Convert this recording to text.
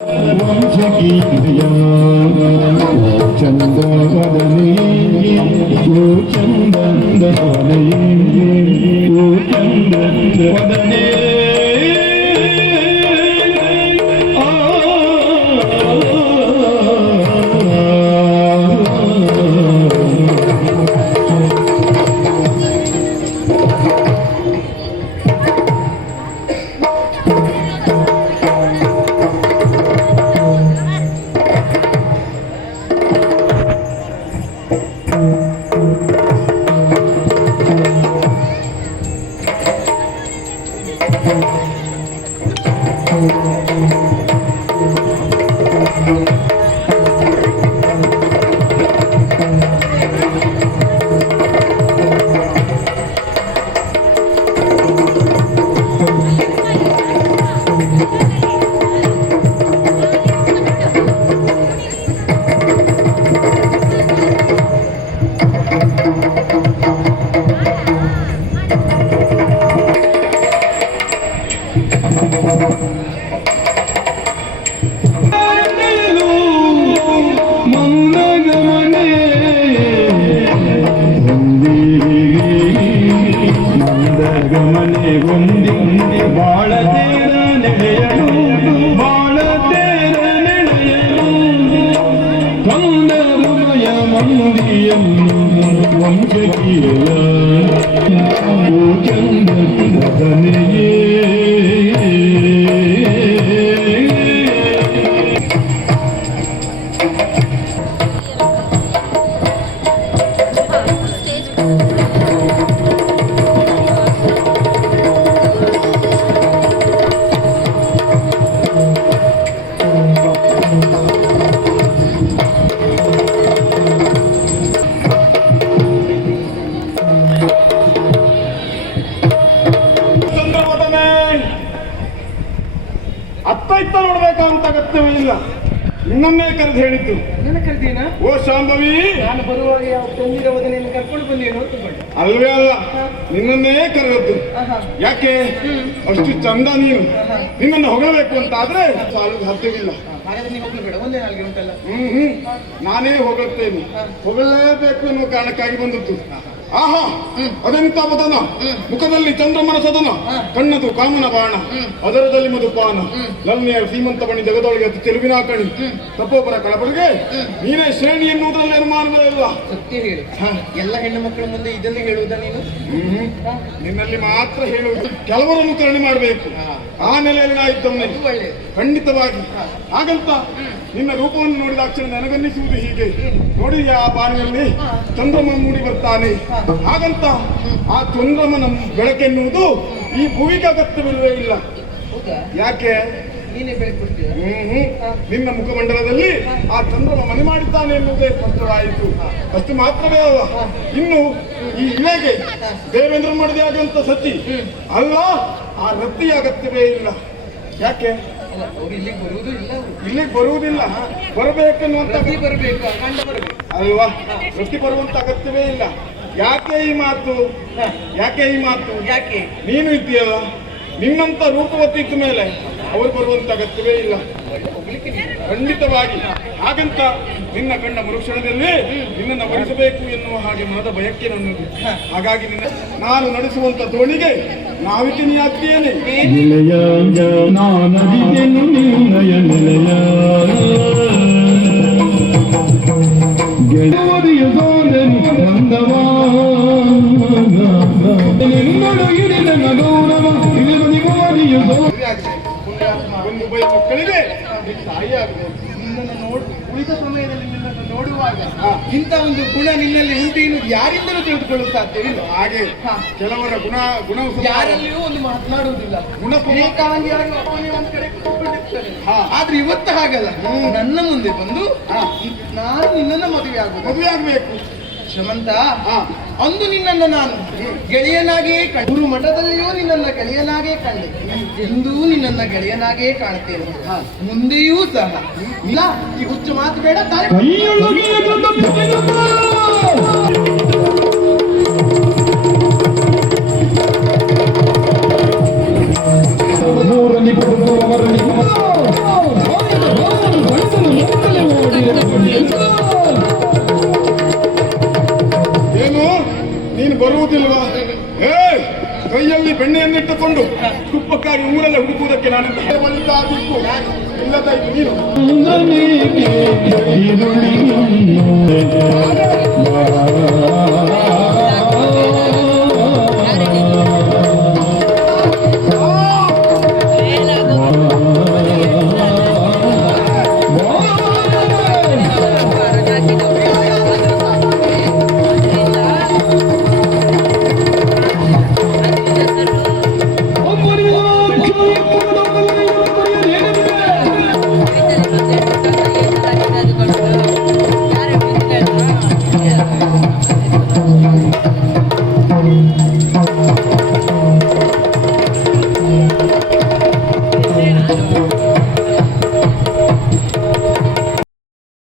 ಚಂದವದನೇ ಓ ಚಂದವದನೇ ಓ ಚಂದವದನೇ ಗಮನೆ ಒಂದಿಂದೆ ಬಾಳದೇರ ನೆಳೆಯಲು ಬಾಳದೇರ ನೆಳೆಯಲು ಕಂದರುಮಯ ಮಂದಿಯನ್ನು ವಂಶಕೀಯ ಓ ಚಂದನೆಯೇ ಅತ್ತ ಇತ್ತ ನೋಡ್ಬೇಕಂತ ಅಗತ್ಯವೇ ಇಲ್ಲ. ನಿನ್ನನ್ನೇ ಕರೆದು ಹೇಳಿದ್ದು. ನನ್ನ ಕರೆದೇನಾ? ಓ ಶಾಂಭವಿ, ನಾನು ಬರುವಾಗ ಯಾವ ತಂದಿರವುದನ್ನು ಕರ್ಕೊಂಡು ಬಂದೇನು ಅಂತಕೊಂಡು. ಅಲ್ವೇ ಅಲ್ಲ, ನಿನ್ನನ್ನೇ ಕರೆದದ್ದು. ಯಾಕೆ ಅಷ್ಟು ಚಂದ ನೀನು? ನಿನ್ನನ್ನು ಹೊಗಳಬೇಕು ಅಂತ ಆದ್ರೆ ಸಾಲದ ಸಾಧ್ಯವಿಲ್ಲ. ಹಾಗಾದ್ರೆ ನೀವು ಹೋಗ್ಲು ಬೇಡ, ಒಂದೇ ನಾಲ್ಗೆ ಉಂಟಲ್ಲ. ನಾನೇ ಹೊಗಳ್ತೇನೆ. ಹೊಗಳಲೇಬೇಕು ಎನ್ನುವ ಕಾರಣಕ್ಕಾಗಿ ಬಂದದ್ದು. ಆಹಾ, ಅದೆಂತ ಬದನ, ಮುಖದಲ್ಲಿ ಚಂದ್ರಮನ ಸದನ, ಕಣ್ಣದು ಕಾಮನ ಬಾಣ, ಅದರದಲ್ಲಿ ಮಧುಪಾನ, ಲಲ್ನೆಯ ಸೀಮಂತ ಬಣಿ ಜಗದೊಳಗೆ ಅತಿ ಚೆಲುವಿನ ಕಣಿ, ತಪ್ಪೊಬ್ಬರ ಕಳಪಡಿಗೆ ನೀನೇ ಶ್ರೇಣಿ ಎನ್ನುವುದರಲ್ಲಿ ಅನುಮಾನವೇ ಇಲ್ಲ. ಸತ್ಯ ಹೇಳು, ಎಲ್ಲ ಹೆಣ್ಣು ಮಕ್ಕಳ ಮುಂದೆ ಇದನ್ನೇ ಹೇಳುವುದ ನೀನು? ನಿನ್ನಲ್ಲಿ ಮಾತ್ರ ಹೇಳುವುದು. ಕೆಲವರನ್ನು ಕರುಣೆ ಮಾಡಬೇಕು. ಆ ನೆಲೆಯಲ್ಲಿ ನಾ ಇದ್ದವನೇ ಖಂಡಿತವಾಗಿ. ಹಾಗಂತ ನಿನ್ನ ರೂಪವನ್ನು ನೋಡಿದ ಅಕ್ಷರ ನನಗನ್ನಿಸುವುದು ಹೀಗೆ. ನೋಡಿ, ಆ ಬಾನಿಯಲ್ಲಿ ಚಂದ್ರಮ ಮೂಡಿ ಬರ್ತಾನೆ. ಹಾಗಂತ ಆ ಚಂದ್ರಮನ ಬೆಳಕೆನ್ನುವುದು ಈ ಭೂಮಿಗೆ ಅಗತ್ಯವಿಲ್ಲವೇ ಇಲ್ಲ. ಯಾಕೆ? ನೀನೇ ಬೆಳಕೊಡ್ತೀಯ. ನಿನ್ನ ಮುಖಮಂಡಲದಲ್ಲಿ ಆ ಚಂದ್ರಮ ಮನೆ ಮಾಡಿದ್ದಾನೆ ಎನ್ನುವುದೇ ಸ್ಪಷ್ಟವಾಯಿತು. ಅಷ್ಟು ಮಾತ್ರವೇ ಅಲ್ಲ, ಇನ್ನು ಈ ಇಳೆಗೆ ದೇವೇಂದ್ರ ಮಾಡಿದೆ ಆಗುವಂತ ಸತಿ ಅಲ್ಲ, ಆ ರತಿಯ ಅಗತ್ಯವೇ ಇಲ್ಲ. ಯಾಕೆ? ಇಲ್ಲಿಗೆ ಬರುವುದಿಲ್ಲ. ಬರಬೇಕೆನ್ನುವಂತ ಅಲ್ವಾ? ರತಿ ಬರುವಂತ ಅಗತ್ಯವೇ ಇಲ್ಲ. ಯಾಕೆ ಈ ಮಾತು? ಯಾಕೆ ಈ ಮಾತು? ಯಾಕೆ? ನೀನು ಇದ್ದೀಯಲ್ಲ, ನಿನ್ನಂತ ರೂಪವತಿ ಇದ್ದ ಮೇಲೆ ಅವರು ಬರುವಂತ ಅಗತ್ಯವೇ ಇಲ್ಲ. ಖಂಡಿತವಾಗಿ. ಹಾಗಂತ ನಿನ್ನ ಕಂಡ ಮರುಕ್ಷಣದಲ್ಲಿ ನಿನ್ನನ್ನು ವರಿಸಬೇಕು ಎನ್ನುವ ಹಾಗೆ ಮನದ ಬಯಕೆ ನನ್ನದು. ಹಾಗಾಗಿ ನಾನು ನಡೆಸುವಂತ ದೋಣಿಗೆ ನಾವಿಕೆ ನೀ ಆಗ್ತೀಯೇನೆ. ಒಂದು ಬೈ ಮಕ್ಕಳಿಗೆ ತಾಯಿ ಆಗಬೇಕು. ಉಳಿದ ಸಮಯದಲ್ಲಿ ನಿನ್ನನ್ನು ನೋಡುವಾಗ ಇಂಥ ಒಂದು ಗುಣ ನಿನ್ನಲ್ಲಿ ಉಂಟು ಎನ್ನುವುದು ಯಾರಿಂದಲೂ ತಿಳಿದುಕೊಳ್ಳಲು ಸಾಧ್ಯವಿಲ್ಲ. ಹಾಗೆ ಕೆಲವರ ಗುಣ ಯಾರಲ್ಲಿಯೂ ಒಂದು ಮಾತನಾಡುವುದಿಲ್ಲ. ಏಕಾಂಗಿಯಾಗಿ ಒಂದು ಕಡೆ ಕೂತ್ಕೊಂಡಿರ್ತಾರೆ. ಆದ್ರೆ ಇವತ್ತು ಹಾಗಲ್ಲ, ನನ್ನ ಮುಂದೆ ಬಂದು ನಾನು ನಿನ್ನನ್ನು ಮದುವೆ ಆಗಬೇಕು. ಶ್ರೀಮಂತ, ಅಂದು ನಿನ್ನನ್ನು ನಾನು ಗೆಳೆಯನಾಗಿಯೇ ಗುರು ಮಠದಲ್ಲಿಯೂ ನಿನ್ನನ್ನ ಗೆಳೆಯನಾಗೇ ಕಂಡೆ. ಎಂದೂ ನಿನ್ನನ್ನ ಗೆಳೆಯನಾಗೇ ಕಾಣ್ತೇನೆ, ಮುಂದೆಯೂ ಸಹ. ಇಲ್ಲ, ಈ ಹುಚ್ಚು ಮಾತು ಬೇಡ. ಇಲ್ಲದಾಯ್ತು ನೀನು ಬಾರ